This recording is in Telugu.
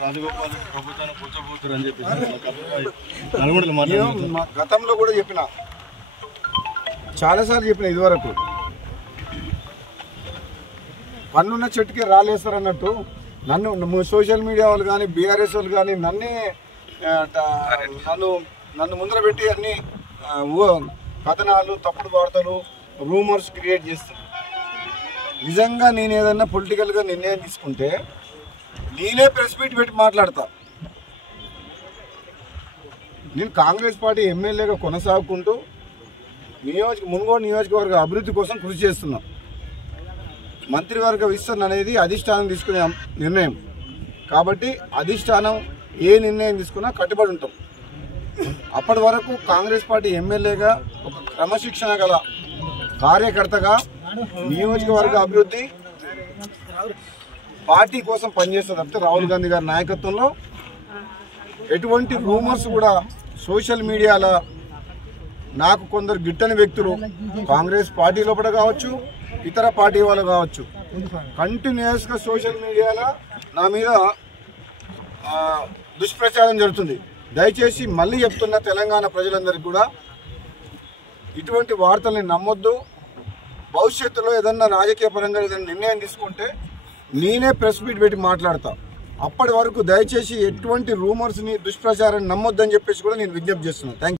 రాజగోపాల్ ప్రభుత్వాన్ని కూర్చోబోతున్నారు అని చెప్పి గతంలో కూడా చెప్పిన, చాలాసార్లు చెప్పిన, ఇదివరకు పన్నున్న చెట్టుకి రాలేస్తారన్నట్టు నన్ను సోషల్ మీడియా వాళ్ళు కానీ బీఆర్ఎస్ వాళ్ళు కానీ నన్ను ముందర పెట్టి అన్ని కథనాలు, తప్పుడు వార్తలు, రూమర్స్ క్రియేట్ చేస్తారు. నిజంగా నేను ఏదన్నా పొలిటికల్గా నిర్ణయం తీసుకుంటే నేనే ప్రెస్ మీట్ పెట్టి మాట్లాడతా. నేను కాంగ్రెస్ పార్టీ ఎమ్మెల్యేగా కొనసాగుకుంటూ మునుగోడు నియోజకవర్గ అభివృద్ధి కోసం కృషి చేస్తున్నా. మంత్రివర్గ విస్తరణ అనేది అధిష్టానం తీసుకునే నిర్ణయం కాబట్టి అధిష్టానం ఏ నిర్ణయం తీసుకున్నా కట్టుబడి ఉంటాం. అప్పటి వరకు కాంగ్రెస్ పార్టీ ఎమ్మెల్యేగా ఒక క్రమశిక్షణ గల కార్యకర్తగా నియోజకవర్గ అభివృద్ధి పార్టీ కోసం పనిచేస్తుంది తప్పితే రాహుల్ గాంధీ గారి నాయకత్వంలో ఎటువంటి రూమర్స్ కూడా సోషల్ మీడియాలో నాకు కొందరు గిట్టని వ్యక్తులు కాంగ్రెస్ పార్టీ లోపల కావచ్చు, ఇతర పార్టీ వాళ్ళు కావచ్చు, కంటిన్యూస్గా సోషల్ మీడియాలో నా మీద దుష్ప్రచారం జరుగుతుంది. దయచేసి మళ్ళీ చెప్తున్న తెలంగాణ ప్రజలందరికీ కూడా ఇటువంటి వార్తల్ని నమ్మొద్దు. భవిష్యత్తులో ఏదన్నా రాజకీయ పరంగా ఏదైనా నిర్ణయం తీసుకుంటే నేనే ప్రెస్ మీట్ పెట్టి మాట్లాడతా. అప్పటి వరకు దయచేసి ఎటువంటి రూమర్స్ని, దుష్ప్రచారాన్ని నమ్మొద్దని చెప్పేసి కూడా నేను విజ్ఞప్తి చేస్తున్నాను. Thank you.